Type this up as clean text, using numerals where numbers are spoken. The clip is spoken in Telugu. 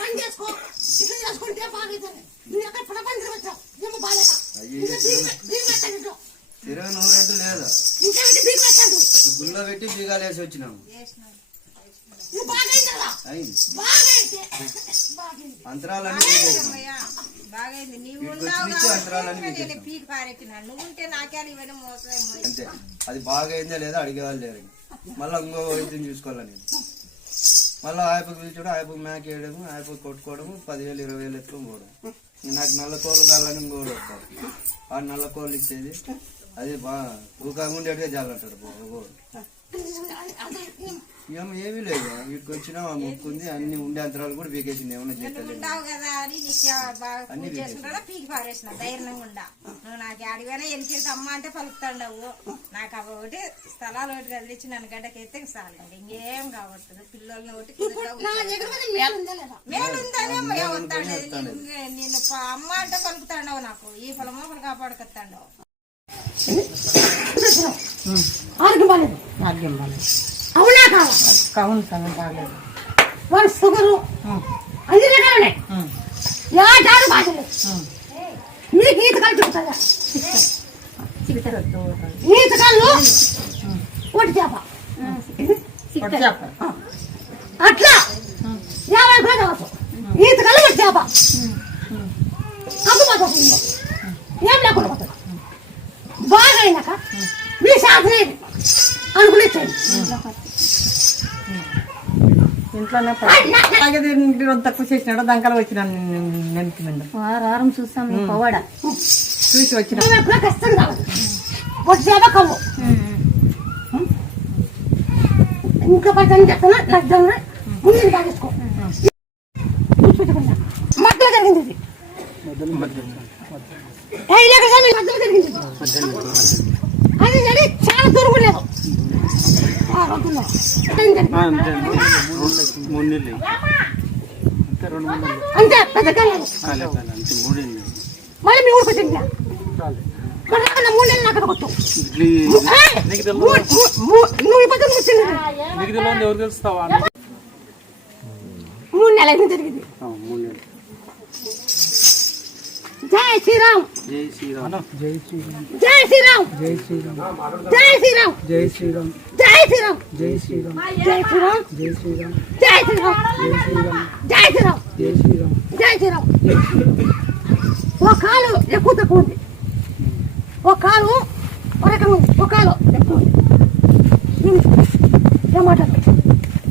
పని చేసుకో ఇట్లా చేసుకుంటే బాగైతుంది. నువ్వు ఎక్కడ ప్రపంచం వచ్చావు ఏమో బాలేక తిరగ నూరంటూ లేదా గుళ్ళో పెట్టి బీగాలు వేసి వచ్చినాము. అంతరాలన్నీ అంతే. అది బాగైందా లేదా అడిగేవాళ్ళు లేరు. మళ్ళీ ఇంకో వైద్యం చూసుకోవాలి నేను. మళ్ళీ ఆయపకు పిలిచాడు, ఆయపకు మేక వేయడము, ఆయపకు కొట్టుకోవడము, 10,000 20,000 ఎత్తుకొని పోవడం. నాకు నల్ల కోళ్ళు కావాలని ఇంకోటి వస్తారు. ఆ నల్ల కోళ్ళు ఇచ్చేది అది బాగా ఊకాగుండేట్టుగా జాలంటారు. ఏమీ లేదు, వీటికి వచ్చినా మొక్కుంది. అన్ని ఉండే అంతరాలు కూడా పీకేసింది. ఏమన్నా చేయాలి నాకు అడిగినా ఎనికింటి అమ్మ అంటే పలుకుతాండవు. నాకు అవి ఒకటి స్థలాలు ఒకటి కదిలిచ్చి నన్ను గడ్డకైతే చాలు, ఇంకేం కావట్లేదు. పిల్లల్ని ఒకటి మేలుందనే వస్తాడు. నేను అమ్మ అంటే పలుకుతాండవు. నాకు ఈ పొలమో ఒకటి కాపాడుకొస్తాండవు. ఆరోగ్యం బాగాలేదు. ఆరోగ్యం బాగాలేదు. అవునా కాదు కవును సమయం బాగాలేదు. వాళ్ళు షుగరు అన్ని రకాలనే యాటాడు బాగలేదు. నీకు ఈతకాలు చెబుతుందా? ఈతకాళ్ళు ఒకటి చేప అట్లా 50 రూపాయలు కావచ్చు. ఈతకాళ్ళు ఒకటి చేప అమ్ముపోతుంది. ఏం లేకుండా పోతుంది. బాగా అయినాక మీ సాధన అనుకునే ఇంట్లోనే తక్కువ చేసినాడు. దంకలు వచ్చినాను నెంకి మీద వారం చూస్తాం. పవాడ చూసి వచ్చిన కష్టం కావాలి. ఒకటి చేప కవ్వు ఇంకా పని చెప్తున్నా. లగ్నంగా ముందు తాగేసుకో. మధ్యలో జరిగింది మధ్యలో జరిగింది. అది జరిగి చాలా దూరం లేదు. అంతే పెద్ద కాలేదు. మళ్ళీ మీ ఊరికి వచ్చింది. 3 నెలలు నాకు కొట్టు. నువ్వు ఇప్పుడు వచ్చింది 3 నెలలు అయితే జరిగింది. జై శ్రీరామ్. జై శ్రీరామ్. జై శ్రీరామ్. జై శ్రీరామ్. జై శ్రీరామ్. జై శ్రీరామ్. జై శ్రీరామ్. జై శ్రీరామ్. జై శ్రీరామ్. జై శ్రీరామ్. జై శ్రీరామ్. జై శ్రీరామ్. జై శ్రీరామ్. జై శ్రీరామ్. జై శ్రీరామ్. జై శ్రీరామ్. ఒక కాలు ఎక్కువ తక్కువ ఉంది. ఒక కాలు ఒక రకం ఉంది. ఒక కాలు ఎక్కువ ఉంది. ఏమాటలు